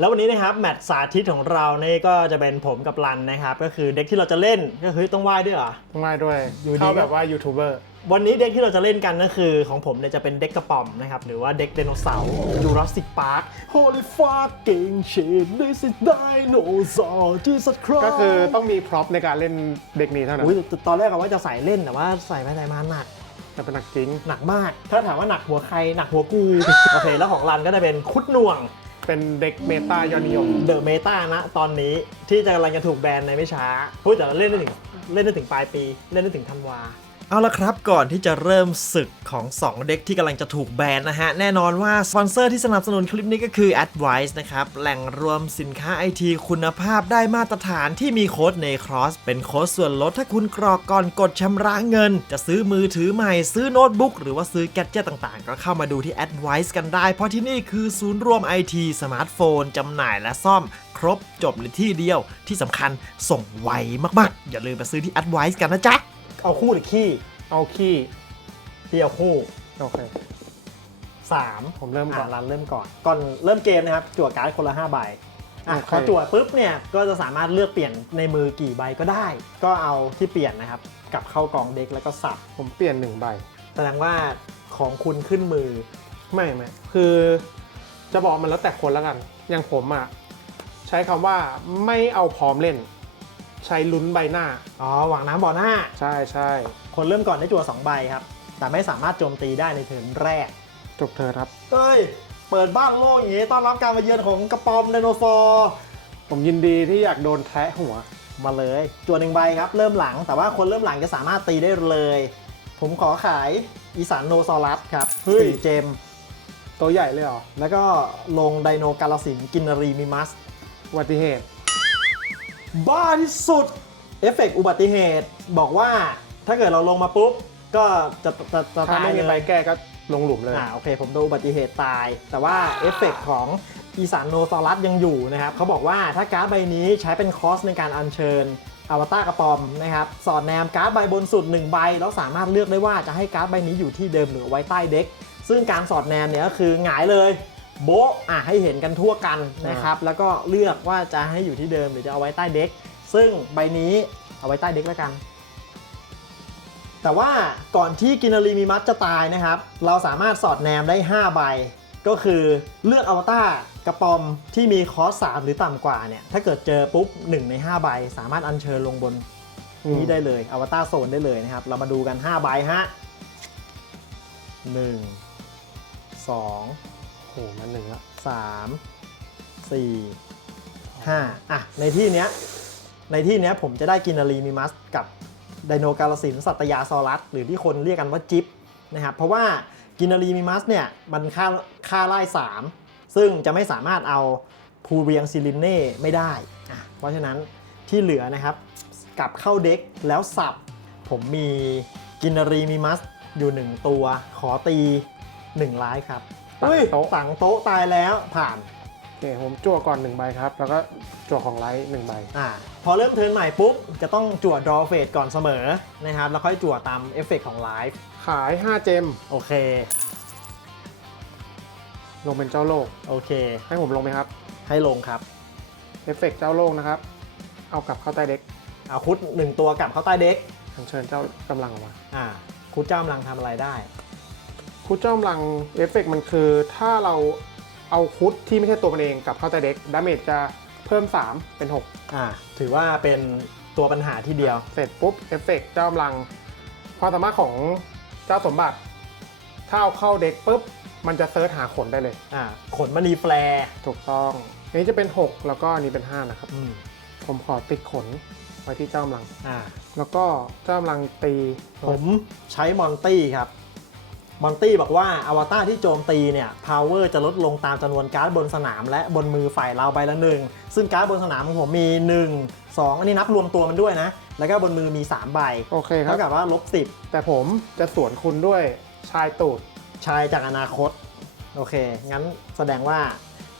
แล้ววันนี้นะครับแมตช์สาธิตของเรานี่ก็จะเป็นผมกับรันนะครับ ก็คือเด็กที่เราจะเล่นก็คือต้องไหว้ด้วยเหรอ ต้องมาด้วยอยู่ดี เข้าก็แบบว่ายูทูบเบอร์วันนี้เด็กที่เราจะเล่นกันก็คือของผมเนี่ยจะเป็นเด็กกระป๋อมนะครับหรือว่าเด็กไดโนเสาร์จูราสสิกพาร์ค Holy fucking shit this is dinosaur Jesus Christ ก็คือต้องมีพร็อพในการเล่นเด็กนี้เท่านั้นอุ้ยตอนแรกอะว่าจะใส่เล่นแต่ว่าใส่ไปใส่มาหนักจะเป็นหนักจริง หนักมาก ถ้าถามว่าหนักหัวใคร หนักหัวกู โอเค แล้วของรันก็จะเป็นคุดหน่วง เป็นเด็กเมตายอดนิยม เดอะเมตานะตอนนี้ที่จะกำลังจะถูกแบนในไม่ช้าพูดแต่เล่นได้ถึงเล่นได้ถึงปลายปี เล่นได้ถึงธันวา เอาละครับก่อนที่จะเริ่มศึกของ 2 เด็กที่กำลังจะถูกแบนนะฮะ แน่นอนว่าสปอนเซอร์ที่สนับสนุนคลิปนี้ก็คือ Advice นะครับ แหล่งรวมสินค้าไอทีคุณภาพได้มาตรฐานที่มีโค้ดในครอสเป็นโค้ดส่วนลดถ้าคุณกรอกก่อนกดชำระเงิน จะซื้อมือถือใหม่ซื้อโน้ตบุ๊กหรือว่าซื้อแกดเจตต่างๆ ก็เข้ามาดูที่ Advice กันได้ เพราะที่นี่คือศูนย์รวมไอทีสมาร์ทโฟนจำหน่ายและซ่อมครบจบในที่เดียวที่สำคัญส่งไวมากๆ อย่าลืมไปซื้อที่ Advice กันนะจ๊ะ เอาคู่หรือขี้เอาขี้พี่เอาคู่โอเคสามผมเริ่มก่อนอะรันเริ่มก่อน ก่อนเริ่มเกมนะครับ จั่วการ์ดคนละ5ใบอะโอเคพอจั่วปุ๊บเนี่ยก็จะสามารถเลือกเปลี่ยนในมือกี่ใบก็ได้ ก็เอาที่เปลี่ยนนะครับกลับเข้ากองเด็กแล้วก็สับผมเปลี่ยนหนึ่งใบแสดงว่าของคุณขึ้นมือไม่ไม่คือจะบอกมันแล้วแต่คนแล้วกัน อย่างผมอะใช้คำว่าไม่เอาพร้อมเล่น ใช้ลุ้นใบหน้า อ๋อหวังน้ำบ่อหน้า ใช่ใช่คนเริ่มก่อนได้จั่ว2ใบครับ แต่ไม่สามารถโจมตีได้ในเทิร์นแรก จบเธอครับ เอ้ย เปิดบ้านโล่งอย่างนี้ต้อนรับการมาเยือนของกระปอมไดโนเสาร์ผมยินดีที่อยากโดนแทะหัว มาเลยจั่วหนึ่งใบครับ เริ่มหลัง แต่ว่าคนเริ่มหลังจะสามารถตีได้เลย ผมขอขายอีสานโนซอรัสครับเฮ้ย สี่เจม ตัวใหญ่เลยเหรอแล้วก็ลงไดโนกาลสินกินนารีมิมัสอุบัติเหตุ บ้าที่สุด เอฟเฟกต์อุบัติเหตุบอกว่าถ้าเกิดเราลงมาปุ๊บ ก็จะจะจะถ้าตายไม่มีเลใบยแก้ก็ลงหลุมเลย อ่าโอเค ผมโดนอุบัติเหตุตาย แต่ว่าเอฟเฟกต์ของอีสานโนซอรัสยังอยู่นะครับเขาบอกว่าถ้าการ์ดใบนี้ใช้เป็นคอสในการอัญเชิญอวตารกระปอมนะครับ สอดแนมการ์ดใบบนสุด 1 ใบ แล้วสามารถเลือกได้ว่าจะให้การ์ดใบนี้อยู่ที่เดิมหรือไว้ใต้เด็ก ซึ่งการสอดแนมเนี่ยก็คือหงายเลย โบะอะให้เห็นกันทั่วกันนะครับ แล้วก็เลือกว่าจะให้อยู่ที่เดิมหรือจะเอาไว้ใต้เด็ก ซึ่งใบนี้เอาไว้ใต้เด็กแล้วกัน แต่ว่าก่อนที่กินารีมีมัสจะตายนะครับ เราสามารถสอดแนมได้ 5 ใบ ก็คือเลือกอวตารกระปอมที่มีคอส3หรือต่ำกว่าเนี่ย ถ้าเกิดเจอปุ๊บ 1 ใน 5 ใบ สามารถอัญเชิญลงบนอืมนี้ได้เลยอวตารโซนได้เลยนะครับ เรามาดูกัน 5 ใบฮะ1 2โอ้ โหมันหนึ่งละ3 4 5อะ ในที่เนี้ย ในที่เนี้ยผมจะได้กินารีมิมัสกับไดโนกาลสินสัตยาซอรัส หรือที่คนเรียกกันว่าจิ๊บนะครับ เพราะว่ากินารีมิมัสเนี่ย มันค่าค่าไล่3 ซึ่งจะไม่สามารถเอาภูเรียงซิลินเน่ไม่ได้อะเพราะฉะนั้นที่เหลือนะครับ กลับเข้าเด็กแล้วสับ ผมมีกินารีมิมัสอยู่ 1 ตัวขอตี1ไลฟ์ครับ ตั้งอุ้ยโต๊ะสั่งโต๊ะตายแล้วผ่านโอเคผมจั่วก่อนหนึ่งใบครับ แล้วก็จั่วของไลท์หนึ่งใบอ่าพอเริ่มเทิร์นใหม่ปุ๊บ จะต้องจั่ว draw fate ก่อนเสมอนะครับ แล้วค่อยจั่วตามเอฟเฟกต์ของไลฟ์ขาย 5 เจม โอเค ลงเป็นเจ้าโลก โอเค ให้ผมลงไหมครับ ให้ลงครับ เอฟเฟกต์เจ้าโลกนะครับ เอากลับเข้าใต้เด็ก เอาคุดหนึ่งตัวกลับเข้าใต้เด็กอัญเชิญเจ้ากำลังออกมา อ่าคุดเจ้ากำลังทำอะไรได้ คุดเจ้ากำลังเอฟเฟกต์มันคือ ถ้าเราเอาคุดที่ไม่ใช่ตัวมันเองกลับเข้าใต้เด็กดาเมจจะเพิ่ม 3 เป็น 6 อ่า ถือว่าเป็นตัวปัญหาที่เดียว เสร็จปุ๊บเอฟเฟกต์เจ้ากำลังความสามารถของเจ้าสมบัติ ถ้าเอาเข้าเด็กปุ๊บ มันจะเซิร์ชหาขนได้เลย อ่า ขนมณีแฟร์ถูกต้องอันนี้จะเป็น 6 แล้วก็อันนี้เป็น 5 นะครับ อืมผมขอติดขนไว้ที่เจ้ากำลัง อ่า แล้วก็เจ้ากำลังตี ผมใช้มอนตี้ครับ มอนตี้บอกว่าอวตารที่โจมตีเนี่ยพาวเวอร์จะลดลงตามจำนวนการ์ดบนสนาม และบนมือฝ่ายเราใบละหนึ่งซึ่งการ์ดบนสนามของผมมี 1 2 อันนี้นับรวมตัวมันด้วยนะ แล้วก็บนมือมี 3 ใบโอเคครัเท่าบกับว่าลบแต่ผมจะสวนคุณด้วยชายตูด10ชายจากอนาคต โอเค งั้นแสดงว่า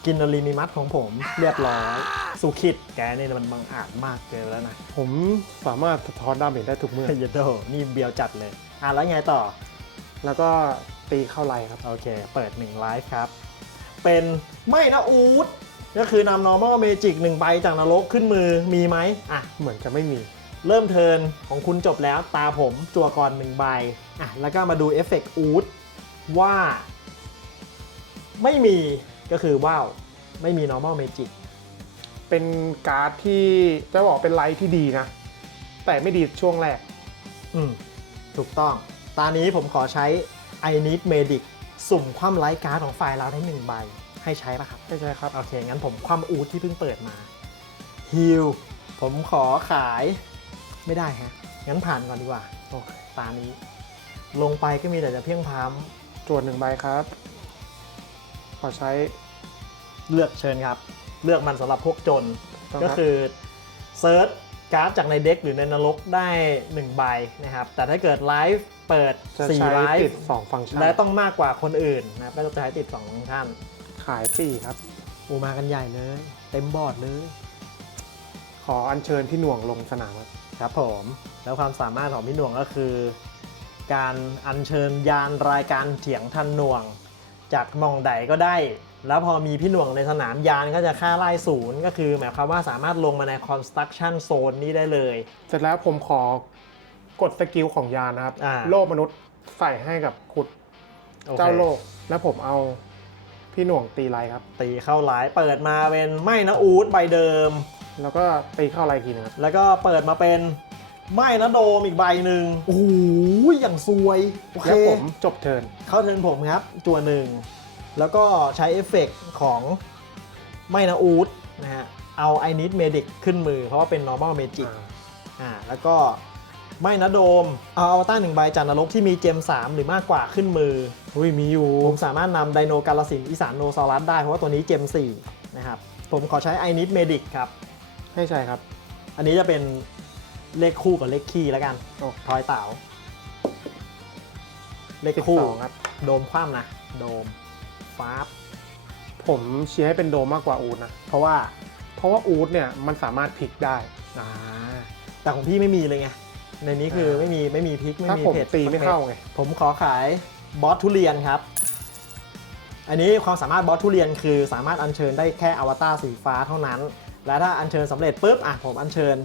กินนารีมิมัสของผมเรียบร้อยสุขิดแกนี่มันบังอาจมากเกินแล้วนะผมสามารถสะท้อนดาเมจได้ทุกเมื่อ เยโดนี่เบียวจัดเลย อะแล้วไงต่อ แล้วก็ตีเข้าไลน์ครับ โอเค เปิด1ไลฟ์ครับ เป็นไม่นะอูดก็คือนำ normal magic หนึ่งใบจากนรกขึ้นมือมีไหมอะ เหมือนจะไม่มี เริ่มเทิร์นของคุณจบแล้วตาผมจั่วก่อนหนึ่งใบอะ แล้วก็มาดูเอฟเฟกต์อูดว่า ไม่มีก็คือว้าวไม่มี normal magic เป็นการ์ดที่จะบอกเป็นไลท์ที่ดีนะ แต่ไม่ดีช่วงแรก อืม ถูกต้อง ตอนนี้ผมขอใช้ I need medic สุ่มคว่ำไลท์การ์ดของฝ่ายเราได้หนึ่งใบ ให้ใช้ปะครับไม่ใช่ครับ โอเค งั้นผมคว่ำอูดที่เพิ่งเปิดมาฮิลผมขอขายไม่ได้ฮะ งั้นผ่านก่อนดีกว่า โอเคตานี้ ลงไปก็มีแต่จะเพียงพร้จวนหนึ่งใบครับ ขอใช้ำเลือกเชิญครับ เลือกมันสำหรับพวกจนต้งก็รับคือเซิร์ชการ์ดจากในเด็กหรือในนรกได้ 1 ใบนะครับ แต่ถ้าเกิดไลฟ์ เปิดจะใช้4ไลติดฟ์สองฟังก์ชันและต้องมากกว่าคนอื่นนะครับก็จะใช้ติด2ฟังก์ชันขายสี่ครับ อูมากันใหญ่เลย เต็มบอร์ดเลย ขออัญเชิญพี่หน่วงลงสนามครับครับผมแล้วความสามารถของพี่หน่วงก็คือ การอัญเชิญยานรายการเถียงทันหน่วง จากหมองใดก็ได้ แล้วพอมีพี่หน่วงในสนามยานก็จะค่าไล่ศูนย์ก็คือหมายความว่าสามารถลงมาใน construction zone นี้ได้เลย เสร็จแล้วผมขอ กดสกิลของยานนะครับ อ่า โลกมนุษย์ใส่ให้กับขุดโอคเจ้าโลก แล้วผมเอาพี่หน่วงตีไลครับ ตีเข้าหลายเปิดมาเป็นไม่นะอูดใบเดิม แล้วก็ตีเข้าไลทีนะครับแล้วก็เปิดมาเป็นไม่นะโดมอีกใบหนึ่งโอ้โหอย่างซวยโอเคแล้วผมจบเทิร์นเข้าเทิร์นผมครับตัวหนึ่ง แล้วก็ใช้เอฟเฟกต์ของไม่นะอูดนะฮะเอา I need medic ขึ้นมือเพราะว่าเป็น normal magic อ่าแล้วก็ ไม่นะโดม เอาอวตารหนึ่งใบจากนรกที่มีเจม 3 หรือมากกว่าขึ้นมืออุ้ยมีอยู่ ผมสามารถนำไดโนกาลสินอีสานโนซอรัสได้ เพราะว่าตัวนี้เจม 4 นะครับ ผมขอใช้ I need medic ครับ ให้ใช่ครับ อันนี้จะเป็นเลขคู่กับเลขคีย์แล้วกันโอ้ทอยเต๋าเลขสิบคู่สองครับ โดมคว่ำนะ โดมฟ้าบผมเชียร์ให้เป็นโดมมากกว่าอูดนะ เพราะว่า เพราะว่าอูดเนี่ยมันสามารถพลิกได้ อ่าแต่ของพี่ไม่มีเลยไง ในนี้คือไม่มีไม่มีพริกไม่ถ้ามีผมเผ็ดตีไม่เข้าไง ผมขอขายบอสทุเรียนครับ อันนี้ความสามารถบอสทุเรียนคือสามารถอัญเชิญได้แค่อวตารสีฟ้าเท่านั้น และถ้าอัญเชิญสำเร็จปุ๊บอะผมอัญเชิญ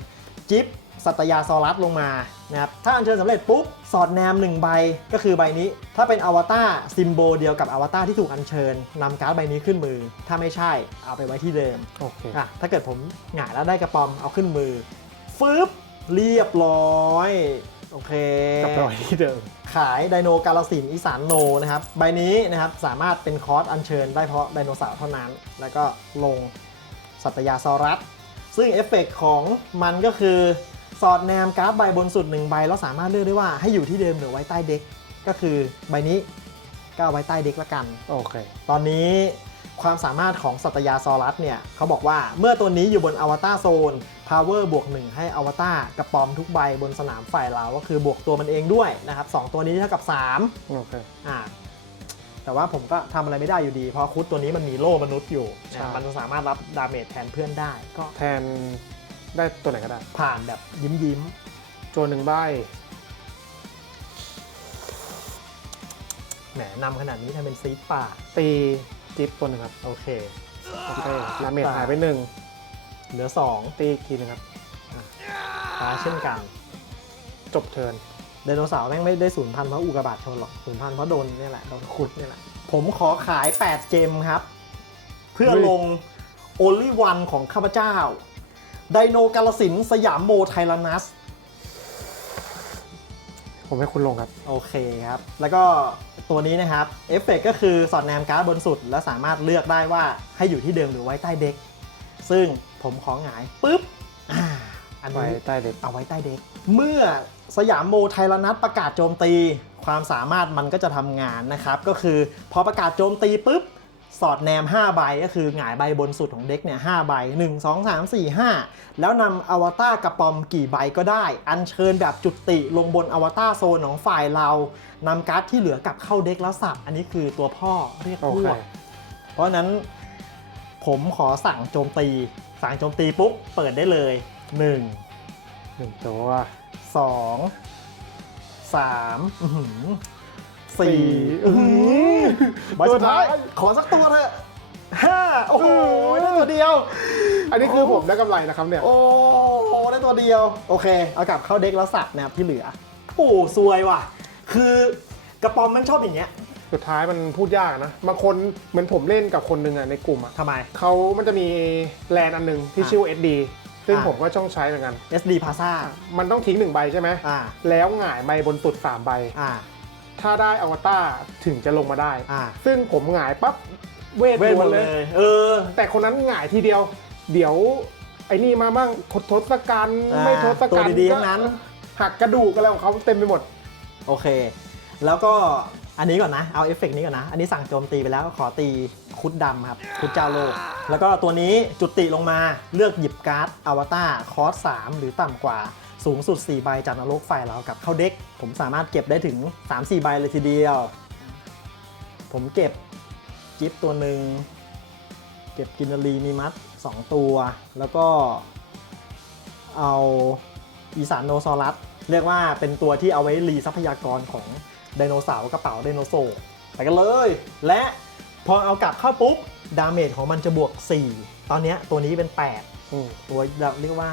จิ๊บสัตยาซอรัสลงมานะครับถ้าอัญเชิญสำเร็จปุ๊บสอดแนมหนึ่งใบก็คือใบนี้ ถ้าเป็นอวตารซิมโบลเดียวกับอวตารที่ถูกอัญเชิญนำการ์ดใบนี้ขึ้นมือ ถ้าไม่ใช่เอาไปไว้ที่เดิม โอเค อะถ้าเกิดผมหงายแล้วได้กระปอมเอาขึ้นมือฟึบ เรียบร้อย โอเค กับรอยที่เดิม ขายไดโนกาลสินอีสานโนนะครับ ใบนี้นะครับสามารถเป็นคอร์สอัญเชิญได้เพราะไดโนเสาร์เท่านั้น แล้วก็ลงสัตยาซอรัส ซึ่งเอฟเฟกต์ของมันก็คือสอดแนมการ์ดใบบนสุดหนึ่งใบ แล้วสามารถเลือกได้ว่าให้อยู่ที่เดิมหรือไว้ใต้เด็ก ก็คือใบนี้ก็เอาไว้ใต้เด็กละกัน โอเค ตอนนี้ความสามารถของสัตยาซอรัสเนี่ยเขาบอกว่าเมื่อตัวนี้อยู่บนอวตารโซน Power บวก 1 ให้อวตารกระปอมทุกใบบนสนามฝ่ายเราก็คือบวกตัวมันเองด้วยนะครับสองตัวนี้เท่ากับ 3 โอเคอ่าแต่ว่าผมก็ทำอะไรไม่ได้อยู่ดี เพราะคุดตัวนี้มันมีโล่มนุษย์อยู่ใช่นะมันจะสามารถรับดาเมจแทนเพื่อนได้ ก็แทนได้ตัวไหนก็ได้ ผ่านแบบยิ้มยิ้มโจนหนึ่งใบๆแหมนำขนาดนี้ทำเป็นซีดป่า ตีจิ๊บตัวหนึ่งครับ โอเคโอเคลาเมจหายไปหนึ่ง เหลือตีอีกทีหนึงครับ2ตาเช่นกัน จบเทิร์นไดโนเสาร์แม่งไม่ได้สูญพันธุ์เพราะอุกกาบาตชนหรอกสูญพันธุ์เพราะโดนเนี่ยแหละโดนขุดเนี่ยแหละ ผมขอขาย 8 เจมครับ เพื่อลง only one ของข้าพเจ้า ไดโนกาลสินสยามโมไทลานัส ผมให้คุณลงครับ โอเคครับ แล้วก็ตัวนี้นะครับ เอฟเฟกก็คือสอดแนมการ์ดบนสุด และสามารถเลือกได้ว่าให้อยู่ที่เดิมหรือไว้ใต้เด็ก ซึ่งผมขอหงายปุ๊บอ่าอันไว้นี้ใต้เด็กเอาไว้ใต้เด็ก เมื่อสยามโมไทยรนัทประกาศโจมตี ความสามารถมันก็จะทำงานนะครับ ก็คือพอประกาศโจมตีปุ๊บ สอดแนม 5 ใบก็คือหงายใบบนสุดของเด็กเนี่ย5ใบ 1 2 3 4 5 แล้วนำอวตารกระปอมกี่ใบก็ได้ อัญเชิญแบบจุติลงบนอวตารโซนของฝ่ายเรานำการ์ดที่เหลือกลับเข้าเด็กแล้วสับ อันนี้คือตัวพ่อเรียกโอพเควก เพราะฉะนั้น ผมขอสั่งโจมตี สั่งโจมตีปุ๊บเปิดได้เลย 1 หนึ่งตัวสองสามอื้อหือสี่อื้อหือใบสุดท้าย ขอสักตัวเถอะห้าโอ้โหได้ตัวเดียว อันนี้คือผมได้กำไรนะครับเนี่ย โอ้โหได้ตัวเดียว โอเค เอากลับเข้าเด็กแล้วสับนะครับที่เหลือ โอ้ซวยว่ะ คือกระป๋อมมันชอบอย่างเงี้ย สุดท้ายมันพูดยากนะบางคนเหมือนผมเล่นกับคนหนึ่งอะในกลุ่มอะทำไม เขามันจะมีแลนด์อันหนึงที่อะชื่อ SD ซึ่งอะผมก็ต้องใช้เหมือนกัน SD Plaza มันต้องทิ้งหนึ่งใบใช่ไหมอ่าแล้วหงายใบบนสุด 3 ใบ อ่า ถ้าได้อวตารถึงจะลงมาได้ อ่า ซึ่งผมหงายปั๊บเวทเวทล้หมวนดเลเลยยเออ แต่คนนั้นหงายทีเดียว เดี๋ยวไอ้นี่มาบ้างทศทศกัณฐ์อ่าไม่ทศตัวกัณฐ์ดีๆก็ทั้งนั้นหักกระดูกอะไรของเขาเต็มไปหมด โอเค แล้วก็ อันนี้ก่อนนะ เอาเอฟเฟกต์นี้ก่อนนะ อันนี้สั่งโจมตีไปแล้วขอตีคุดดำครับ คุดเจ้าโลก แล้วก็ตัวนี้จุติลงมาเลือกหยิบการ์ดอวตารคอส3หรือต่ำกว่าสูงสุด 4 ใบจากนรกไฟเรากับเข้าเด็ก ผมสามารถเก็บได้ถึง 3-4 ใบเลยทีเดียว ผมเก็บกิฟตัวหนึ่ง เก็บกินนารีมีมัด 2 ตัว แล้วก็เอาอีสานโนซอรัส เรียกว่าเป็นตัวที่เอาไว้รีทรัพยากรของ ไดโนเสาร์กระเป๋าไดโนเสาร์ไปกันเลย และพอเอากลับเข้าปุ๊บ ดาเมจของมันจะบวก 4 ตอนเนี้ยตัวนี้เป็นอืม8ตัวเรียกว่า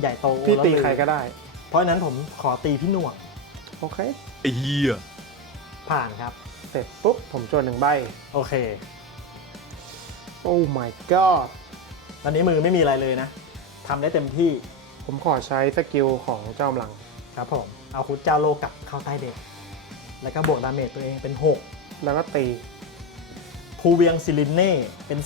ใหญ่โตพี่ตีแล้วเลยใครก็ได้ เพราะฉะนั้นผมขอตีพี่หน่วงโอเคไอ้เหี้ยผ่านครับ เสร็จปุ๊บ ผมจวนหนึ่งใบ โอเค โอ้ my god ตอนนี้มือไม่มีอะไรเลยนะทำได้เต็มที่ ผมขอใช้สกิลของเจ้ากำลัง ครับผม เอาคุดเจ้าโลกกลับเข้าใต้เด็ก แล้วก็บวกดาเมจตัวเองเป็น6แล้วก็ตีภูเวียงซิลินเน่เป็น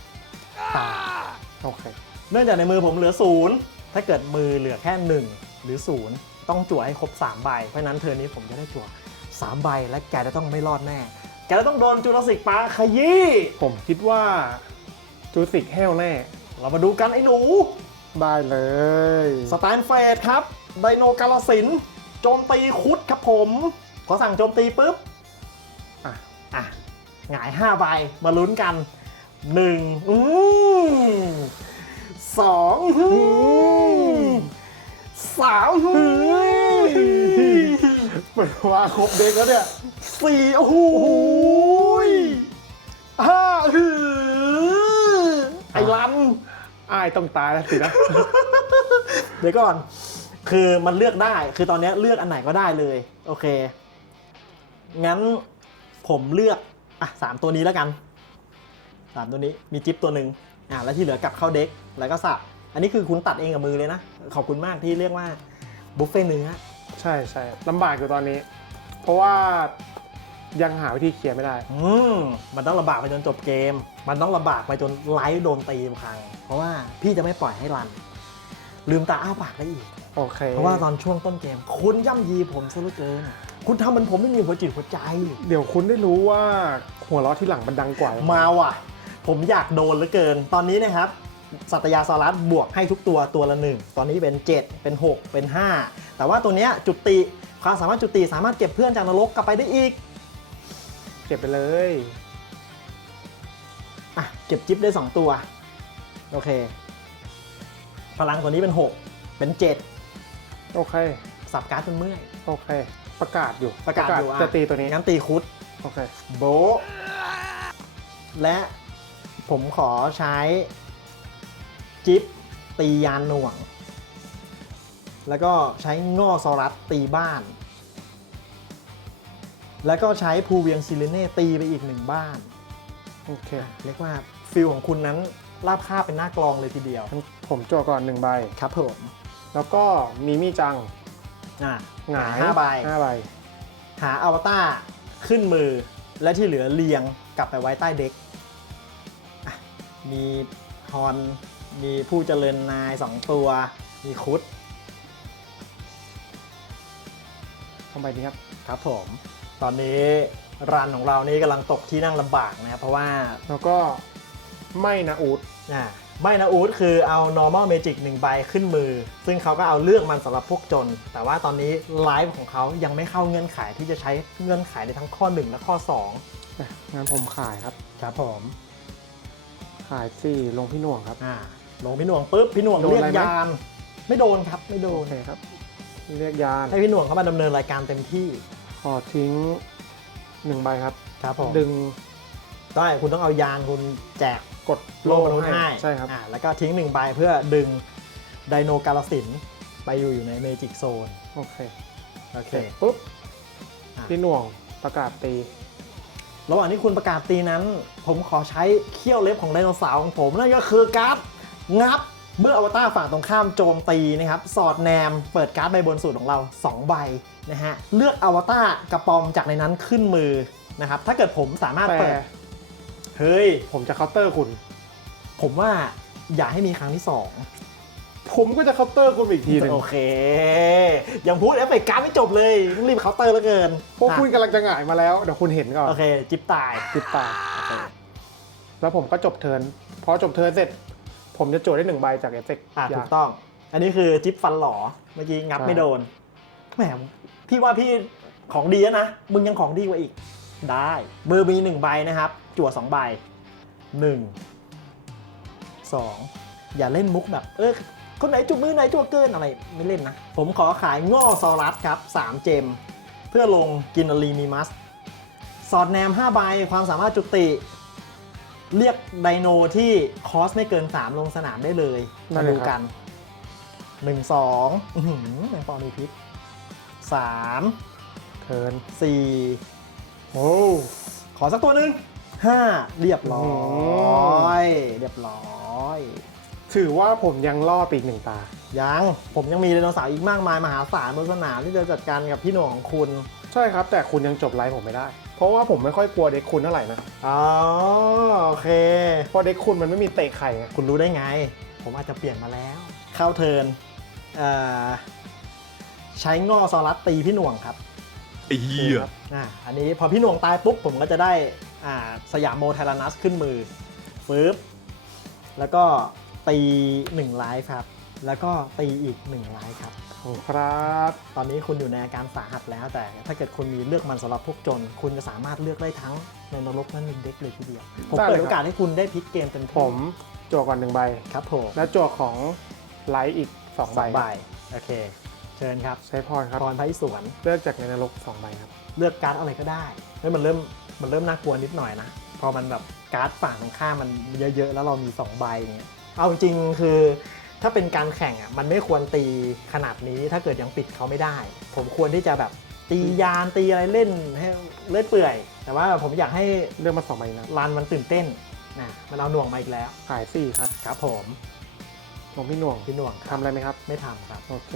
4 ตาย โอเค เนื่องจากในมือผมเหลือ 0 ถ้าเกิดมือเหลือแค่ 1 หรือ 0 ต้องจั่วให้ครบ 3 ใบ เพราะฉะนั้นเทอร์นนี้ผมจะได้จั่ว 3 ใบ และแกจะต้องไม่รอดแน่ แกจะต้องโดนจูราสสิกปาขยี้ ผมคิดว่าจูสิกแห้วแน่ เรามาดูกันไอ้หนู ได้เลย สแตนเฟดครับ ไดโนกาลสินธุ์โจมตีคุดครับผม พอสั่งโจมตีปุ๊บ อะ อะ หงาย5ใบมาลุ้นกัน1อืมสองอืมสามอืมเหมือนว่าครบเด็กแล้วเนี่ยสี่โอ้โหห้าหือไอ้ลัน อ้ายต้องตายแล้วสินะ เดี๋ยวก่อน คือมันเลือกได้ คือตอนนี้เลือกอันไหนก็ได้เลย โอเค งั้นผมเลือกอะสามตัวนี้แล้วกันสามตัวนี้มีจิ๊บตัวหนึ่งอะแล้วที่เหลือกลับเข้าเด็กแล้วก็สับอันนี้คือคุณตัดเองกับมือเลยนะ ขอบคุณมากที่เรียกว่าบุฟเฟ่ต์เนื้อใช่ใช่ลำบากอยู่ตอนนี้ เพราะว่ายังหาวิธีเคลียร์ไม่ได้ อืมมันต้องลำบากไปจนจบเกม มันต้องลำบากไปจนไลฟ์โดนตีพังเพราะว่าพี่จะไม่ปล่อยให้รัน ลืมตาอ้าปากได้อีก โอเค เพราะว่าตอนช่วงต้นเกม คุณย่ำยีผมซะเหลือเกิน คุณทำเหมันผมไม่มีหัวจิตหัวใจ เดี๋ยวคุณได้รู้ว่าหัวเราะที่หลังมันดังกว่า มาว่ะ ผมอยากโดนเหลือเกิน ตอนนี้นะครับสัตยาซารัสบวกให้ทุกตัวตัวละหนึ่งตอนนี้เป็น 7 เป็น 6 เป็น 5 แต่ว่าตัวเนี้ยจุติความสามารถจุติสามารถเก็บเพื่อนจากนรกกลับไปได้อีก เก็บไปเลย อะ เก็บจิ๊บได้ 2 ตัว โอเค พลังตัวนี้เป็น 6 เป็นโอเค7สับการ์ดจนเมื่อย โอเค ประกาศอยู่ประกาศอยู่อะจะตีตัวนี้งั้นตีคุดโอเคโบะและผมขอใช้จิ๊บตียานหน่วง แล้วก็ใช้ง่อซอรัสตีบ้าน แล้วก็ใช้ภูเวียงซิลิเน่ตีไปอีกหนึ่งบ้าน โอเคเรียกว่าฟิลของคุณนั้นราบคาบเป็นหน้ากลองเลยทีเดียวงั้นผมจั่วก่อนหนึ่งใบ ครับผม แล้วก็มีมี่จัง อะ หงายห้าใบ ห้าใบหาอวตารขึ้นมือ และที่เหลือเรียงกลับไปไว้ใต้เด็กอะมีฮอน มีผู้เจริญนาย2ตัว มีคุดทำใบนี้ครับ ครับผม ตอนนี้รันของเรานี่กำลังตกที่นั่งลำบากนะครับ เพราะว่าแล้วก็ไม่นะอูดอะ ไม่นะอูดคือเอา normal magic 1ใบขึ้นมือ ซึ่งเขาก็เอาเลือกมันสำหรับพวกจน แต่ว่าตอนนี้ไลฟ์ของเขายังไม่เข้าเงื่อนไขที่จะใช้เงื่อนไขในทั้งข้อ 1 และข้อ อะงั้นผมขายครับ 2 ครับผมขายสี่ลงพี่หน่วงครับ อ่าลงพี่หน่วงปุ๊บพี่หน่วงโดนเรียอะไรกไหม ยานไม่โดนครับไม่โดโอนเคครับ เรียกยานให้พี่หน่วงเข้ามาดำเนินรายการเต็มที่ขอทิ้งหนึ่งใบครับ ครับผมดึง ได้ คุณต้องเอายานคุณแจกกดโล่โล่นู้นให้ให้ใช่ครับอ่าแล้วก็ทิ้งหนึ่งใบเพื่อดึงไดโนกาลสินไปอยู่อยู่ในเมจิกโซน โอเค โอเคเสร็จปุ๊บอะพี่หน่วงประกาศตี ระหว่างที่คุณประกาศตีนั้น ผมขอใช้เขี้ยวเล็บของไดโนเสาร์ของผมนั่นก็คือการ์ดงับ เมื่ออวตารฝั่งตรงข้ามโจมตีนะครับ สอดแนม เปิดการ์ดใบบนสุดของเรา 2 ใบนะฮะ เลือกอวตารกระปอมจากในนั้นขึ้นมือนะครับ ถ้าเกิดผมสามารถแต่เปิด เฮ้ย ผมจะเคาน์เตอร์คุณ ผมว่าอย่าให้มีครั้งที่สองผมก็จะเคาน์เตอร์คุณอีกทีหนึงโอเค ยังพูดเอฟเฟกต์การ์ดไม่จบเลยต้องรีบเคาน์เตอร์แล้วเกินพวกคุณกำลังจะหงายมาแล้ว เดี๋ยวคุณเห็นก่อนโอเค จิ๊บตายติดตามแล้วผมก็จบเทิร์นพอจบเทิร์นเสร็จ ผมจะโจทย์ได้หนึ่งใบจากเอฟเฟกต์อะยาถูกต้อง อันนี้คือจิ๊บฟันหล่อเมื่อกี้งับใช่ไม่โดนแหมพี่ว่าพี่ของดีแล้วนะ มึงยังของดีกว่าอีก ได้มือมีหนึ่งใบนะครับ จั่วสองใบหนึ่งสองอย่าเล่นมุกแบบ เออคนไหนจุบมือไหนจั่วเกินอะไรไม่เล่นนะ ผมขอขายง่อซอรัสครับ 3 เจม เพื่อลงกินอลีมีมัส สอดแนม 5 ใบความสามารถจุติ เรียกไดโนที่คอสไม่เกิน 3 ลงสนามได้เลยนั่มานเลยดูครับกัน 1 2อื้อหือแมงปอมีพิษ3เทิร์น4โอ้ขอสักตัวหนึ่ง 5 เรียบร้ออื้อหืยเรียบร้อย ถือว่าผมยังล่อปีกหนึ่งตา ยัง ผมยังมีไดโนเสาร์อีกมากมายมหาศาลบนสนามที่จะจัดการกับพี่หน่วงของคุณ ใช่ครับ แต่คุณยังจบไลฟ์ผมไม่ได้ เพราะว่าผมไม่ค่อยกลัวเด็กคุณเท่าไหร่นะ อ๋อ โอเค เพราะเด็กคุณมันไม่มีเตะไข่ไงคุณรู้ได้ไง ผมอาจจะเปลี่ยนมาแล้ว เข้าเทิร์นเอ่อใช้งอซอรัสตีพี่หน่วงครับ ไอ้เหี้ยครับอ่าอันนี้พอพี่หน่วงตายปุ๊บผมก็จะได้อ่า สยามโมไทรานัสขึ้นมือปึ๊บแล้วก็ตี1ไลฟ์ครับ แล้วก็ตีอีก1ไลฟ์ครับโอ้ครับ ตอนนี้คุณอยู่ในอาการสาหัสแล้วแต่ถ้าเกิดคุณมีเลือกมันสำหรับพวกจน คุณจะสามารถเลือกได้ทั้งในนรกและในเด็กเลยทีเดียว ผมได้เปิดเลยครับโอกาสให้คุณได้พลิกเกมเป็นผมโจวก่อนหนึ่งใบ ครับผมและโจวของไลท์อีกสองสใบองใบโอเค เชิญครับ ใช้พรครับพรไพศวรเลือกจากในนรกสองใบครับ เลือกการ์ดอะไรก็ได้เฮ้ยมันเริ่ม มันเริ่มน่ากลัวนิดหน่อยนะ พอมันแบบการ์ดฝั่งตรงข้ามมันเยอะๆ แล้วเรามี 2 ใบอย่างเงี้ยเอาจริงๆคือ ถ้าเป็นการแข่งอะมันไม่ควรตีขนาดนี้ถ้าเกิดยังปิดเขาไม่ได้ ผมควรที่จะแบบตียานตีอะไรเล่นให้เลื่อยเปื่อย แต่ว่าผมอยากให้เลือกมาสองใบนะรันมันตื่นเต้นนะมันเอาหน่วงมาอีกแล้วขายสี่ครับครับผมลงพี่หน่วงพี่หน่วงครับทำอะไรไหมครับ ไม่ทำครับโอเค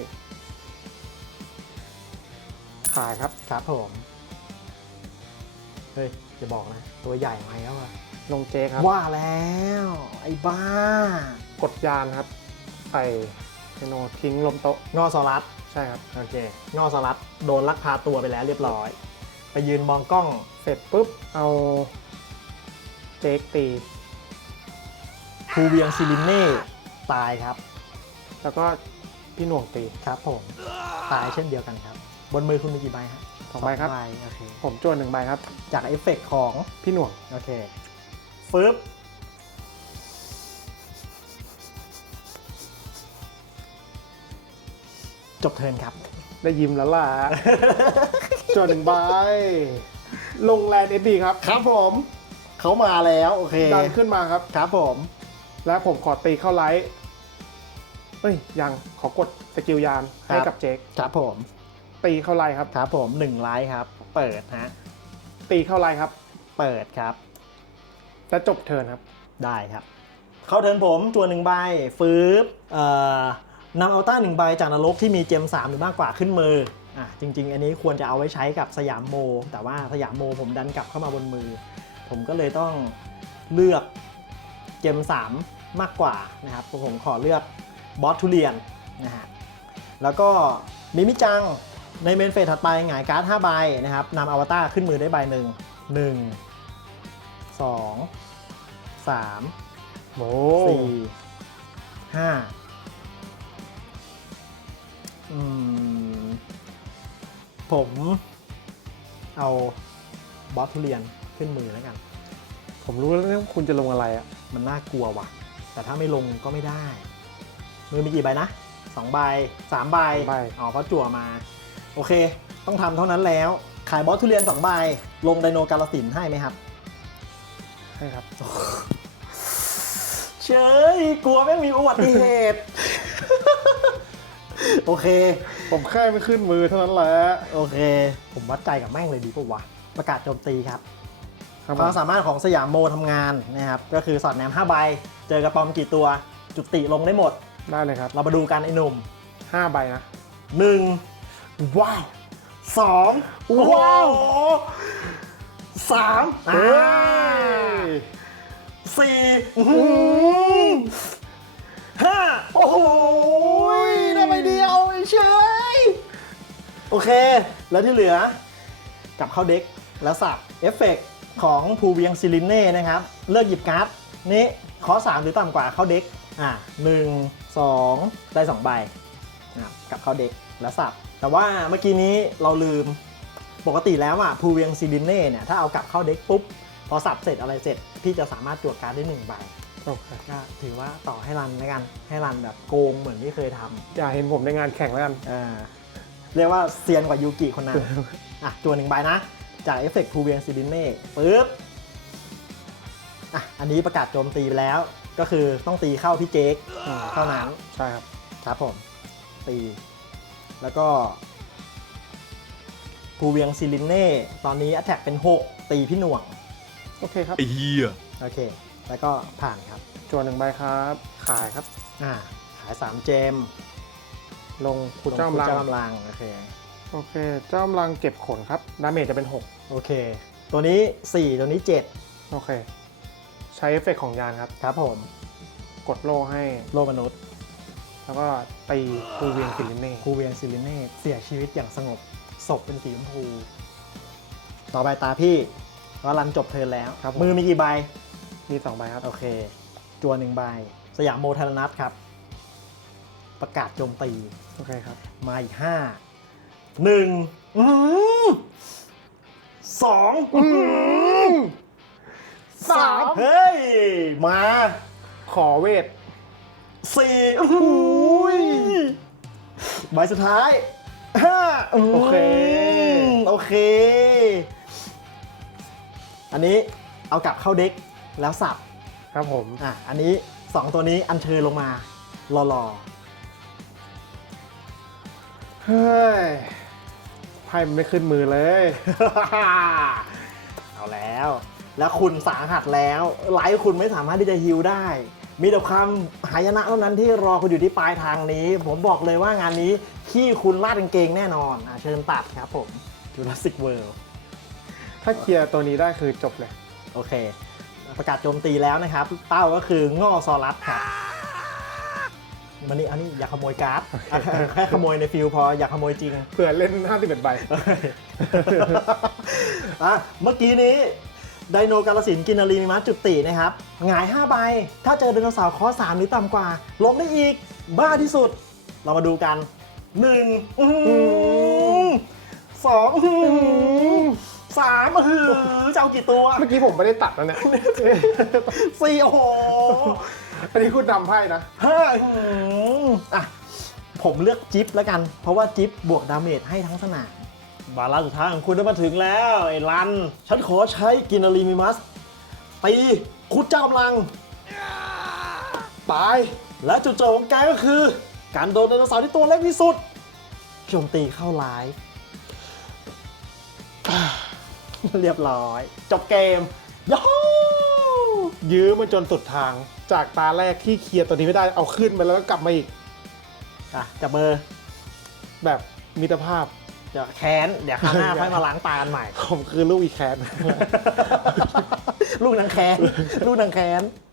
ขายครับครับผม เฮ้ยจะบอกนะ ตัวใหญ่ไหมแล้วอะลงเจ๊ครับ ว่าแล้ว ไอ้บ้า กดยานครับ ใส่เทโนทิ้งลมโต๊ะงอสลัดใช่ครับ โอเคงอสลัดโดนลักพาตัวไปแล้วเรียบร้อย ไปยืนมองกล้อง เสร็จปุ๊บ เอาเจ๊กตี ภูเวียงซิลินเน่ตายครับ แล้วก็พี่หน่วงตี ครับผม ตายเช่นเดียวกันครับ บนมือคุณมีกี่ใบฮะ สองใบครับ โอเค ผมจวนหนึ่งใบครับ จากเอฟเฟกต์ของพี่หน่วง โอเค ฟึบจบเทิร์นครับ ได้ยิ้มแล้วล่ะ จวนหนึ่งใบ ลงแลนเอสดีครับ ครับผม เขามาแล้วโอเค ดังขึ้นมาครับ ครับผม และผมขอตีเข้าไลท์เอ้ย ยังขอกดสกิลยานให้กับเจ๊กครับผม ตีเข้าไลท์ครับ ครับผมหนึ่งไลค์ครับ เปิดฮะ ตีเข้าไลท์ครับ เปิดครับและจบเทิร์นครับ ได้ครับ เข้าเทิร์นผมตัวหนึ่งใบฟืบเอ่อนำอัลต้าหนึ่งใบจากนรกที่มีเจมสามหรือมากกว่าขึ้นมืออะจริง ๆ อันนี้ควรจะเอาไว้ใช้กับสยามโม แต่ว่าสยามโมผมดันกลับเข้ามาบนมือ ผมก็เลยต้องเลือกเจมสามมากกว่านะครับผมขอเลือกบอสทุเรียนนะฮะแล้วก็มิมิจัง ในเมนเฟสถัดไปหงายการ์ด5ใบนะครับนำอวตารขึ้นมือได้ใบหนึ่งหนึ่งสองสามโอ้สี่ห้าอืมผมเอาบอสทุเรียนขึ้นมือแล้วกัน ผมรู้แล้วว่าคุณจะลงอะไรอะ มันน่ากลัวว่ะ แต่ถ้าไม่ลงก็ไม่ได้ มือมีกี่ใบนะสองใบสามใบ สามใบ อ๋อเพราะจั่วมา โอเค ต้องทำเท่านั้นแล้ว ขายบอสทุเรียนสองใบ ลงไดโนกาลสินให้ไหมครับใช่ครับ เชยกลัวไม่มีอุบัติเหตุ โอเค ผมแค่ไม่ขึ้นมือเท่านั้นแหละ โอเค ผมวัดใจกับแม่งเลยดีปะวะ ประกาศโจมตีครับครับความสามารถของสยามโมทำงานนะครับ ก็คือสอดแนม5ใบ เจอกระปอมกี่ตัว จุติลงได้หมด ได้เลยครับเรามาดูกันไอ้หนุ่ม ห้าใบนะหนึ่ง ว้าวสองว้าวสามเฮ้อ่ายสี่อื้อหือห้าโอ้โหได้ใบเดียวเฉยโอเค แล้วที่เหลือ กลับเข้าเด็กแล้วสับเอฟเฟกต์ของภูเวียงซิลินเน่นะครับ เลือกหยิบการ์ดนี้ขอ 3 หรือต่ำกว่าเข้าเด็กอะหนึ่งสองได้สองใบนะครับกลับเข้าเด็กแล้วสับ แต่ว่าเมื่อกี้นี้เราลืมปกติแล้วอะภูเวียงซิลินเน่เนี่ยถ้าเอากลับเข้าเด็กปุ๊บ พอสับเสร็จอะไรเสร็จ พี่จะสามารถจวดการ์ดได้หนึ่งใบโอเคก็ถือว่าต่อให้รันแล้วกันให้รันแบบโกงเหมือนที่เคยทำอย่าเห็นผมในงานแข่งแล้วกันอ่าเรียกว่าเซียนกว่ายูกิคนนั้น อะจวนหนึ่งใบนะ จากเอฟเฟกต์ภูเวียงซิลินเน่ปึ๊บอะอันนี้ประกาศโจมตีไปแล้ว ก็คือต้องตีเข้าพี่เจคเท่านั้น ใช่ครับ ครับผมตี แล้วก็ภูเวียงซิลินเน่ ตอนนี้อ t แทกเป็น 6 ตีพี่หน่วง โอเคครับ ไอ้เหี้ยโอเค แล้วก็ผ่านครับ จวนหนึ่งใบครับ ขายครับ อ่า ขาย 3 เจม ลงคุณเจ้ากำลังเจ้ากำลังโอเค โอเค เจ้ากำลังเก็บขนครับ ดาเมจจะเป็นโอเค ตัวนี้ 4 ตัวนี้6โอเค ใช้เอฟเฟกต์ของยานครับ7ครับผม กดโล่ให้โลมนุษย์ แล้วก็ตีคูเวียงฟิลินเน่ภูเวียงซิลินเน่เสียชีวิตอย่างสงบศพเป็นสีชมพู ต่อไปตาพี่ว่ารันจบเทิร์นแล้วครับผม มือมีกี่ใบ มีสองใบครับ โอเคจวนหนึ่งใบ สยามโมทารนัทครับ ประกาศโจมตี โอเคครับ มาอีกห้าหนึ่งอื้อหือสองอื้อหือสาม เฮ้ย มา ขอเวท สี่อื้อหือใบสุดท้ายห้าโอเค มโอเค อันนี้เอากลับเข้าเด็กแล้วสับ ครับผม อะ อันนี้ 2 ตัวนี้อัญเชิญลงมารอเฮ้ย ไพ่มันไม่ขึ้นมือเลย ๆ เอาแล้ว แล้วคุณสาหัสแล้ว ไลฟ์คุณไม่สามารถที่จะฮิวได้ มีแต่ความหายนะเท่านั้นที่รอคุณอยู่ที่ปลายทางนี้ ผมบอกเลยว่างานนี้ขี้คุณลาดกางเกงแน่นอนอะเชิญตัดครับผมจูราสสิกเวิลด์ถ้าเคลียร์ตัวนี้ได้คือจบเลย โอเค ประกาศโจมตีแล้วนะครับเป้าก็คือง่อซอรัสครับมันนี่อันนี้อย่าขโมยการ์ดอะแค่ขโมยในฟิลพออย่าขโมยจริง เผื่อเล่น 51ใบอะเมื่อกี้นี้ ไดโนกาลสินธุ์กินนารีมีมัสจุตินะครับหงาย5ใบ ถ้าเจอไดโนเสาร์คอสามหรือต่ำกว่าลงได้อีก บ้าที่สุด เรามาดูกัน1นึ่งอื้อหือสองอื้อหือสามอื้อหือจะเอากี่ตัวเมื่อกี้ผมไม่ได้ตัดแล้วเนี่ย สี่โอ้โหอันนี้คุณดำไพ่นะ ห้าอื้อหืออะผมเลือกจิ๊บแล้วกัน เพราะว่าจิ๊บบวกดาเมจให้ทั้งสนาม บาลานสุดท้ายของคุณได้มาถึงแล้วไอ้รัน ฉันขอใช้กินารีมิมัสตีคุดเจ้ากำลังตายและจุดจบของแกก็คือ การโดนไดโนเสาร์ที่ตัวเล็กที่สุดโจมตีเข้าไลฟ์เรียบร้อย จบเกมยาฮูยื้อมาจนสุดทางจากตาแรกที่เคลียร์ตัวนี้ไม่ได้เอาขึ้นไปแล้วก็กลับมาอีกอะจับเบอร์แบบมิตรภาพ เดี๋ยวแค้น เดี๋ยวคราวหน้าค่อยมาล้างตากันใหม่ ผมคือลูกอีแคน ลูกนางแค้น ลูกนางแค้น